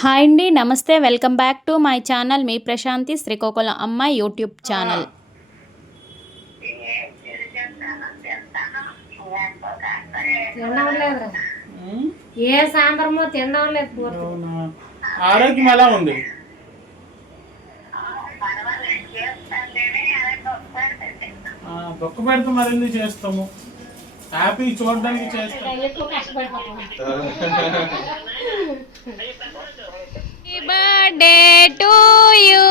Hi అండి, namaste. Welcome back to my channel. మీ ప్రశాంతి శ్రీకాకుళం అమ్మాయి యూట్యూబ్ ఛానల్. ఏ సాయంత్రమో తినడం లేదు. ఆరోగ్యం ఎలా ఉంది? దుఃఖ పెడితే మరెందుకు చేస్తాము? హ్యాపీ చూడడానికి చేస్తాము. Happy birthday to you,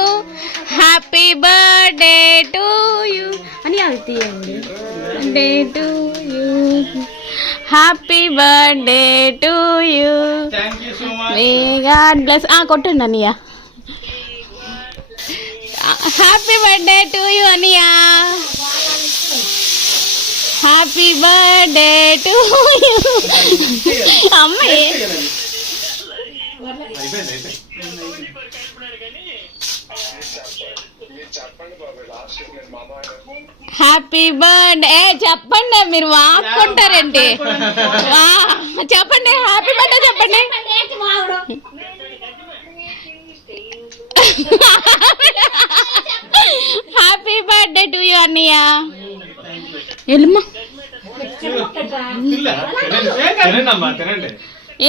happy birthday to you అని అవుతాయండి. Birthday to you, happy birthday to you, may God bless. కొట్టండి అనియా. హ్యాపీ బర్త్డే టు యూ అనియా. Happy birthday to you. అమ్మాయి హ్యాపీ బర్త్డే చెప్పండి. మీరు వాక్కుంటారండి. చెప్పండి, హ్యాపీ బర్త్డే చెప్పండి. హ్యాపీ బర్త్డే టు యూ అన్నయ్య. వెళ్ళమ్మా.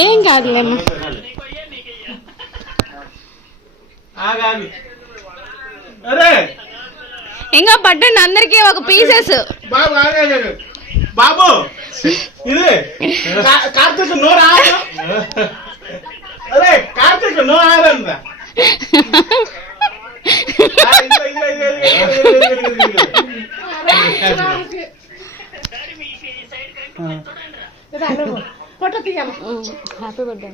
ఏం కాదులేమ్మా. ఇంకా పట్టండి అందరికి ఒక పీసెస్. బాబు ఇది కార్తీక్ నోరు అరే కార్తీక్ నో ఆరంద హ్యాపీ బర్త్డే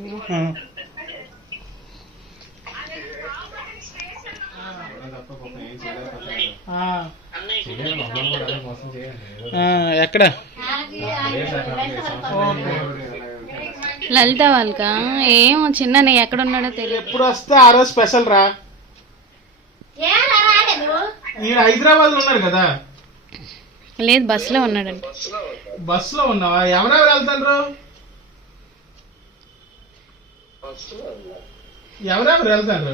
ఎక్కడ లలిత వాళ్ళక ఏమో చిన్న ఎక్కడున్నాడో తెలియదు. ఎప్పుడు వస్తే ఆ రోజు స్పెషల్ రా. ఈయన హైదరాబాద్ లో ఉన్నారు కదా. లేదు, బస్సులో ఉన్నాడంట. బస్సులో ఉన్నావా? ఎవరెవరు వెళ్తారు? ఎవరెవరు వెళ్తారు?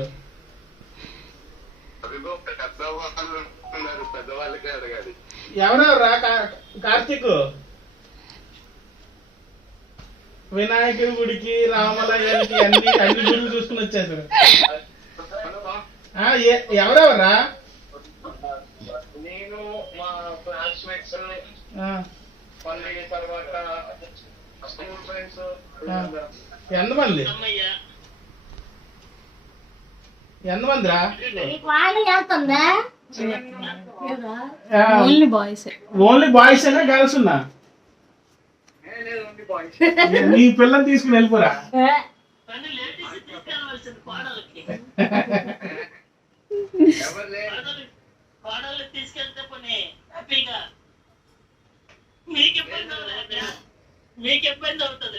ఎవరెవరు రా? కార్తీక్ వినాయకుడి గుడికి, రామలయానికి అన్ని గుడులు చూసుకుని వచ్చేసారు. ఎవరెవరా? నేను మా క్లాస్మేట్స్, తర్వాత స్కూల్ ఫ్రెండ్స్. ఎంతమంది రా? Only boys. ఓన్లీ బాయ్స్ అయినా గర్ల్స్ ఉన్నా? నీ పిల్లని తీసుకుని వెళ్ళిపోరా. తీసుకెళ్తే పోనీ హ్యాపీగా మీకు ఇబ్బంది అవుతుంది.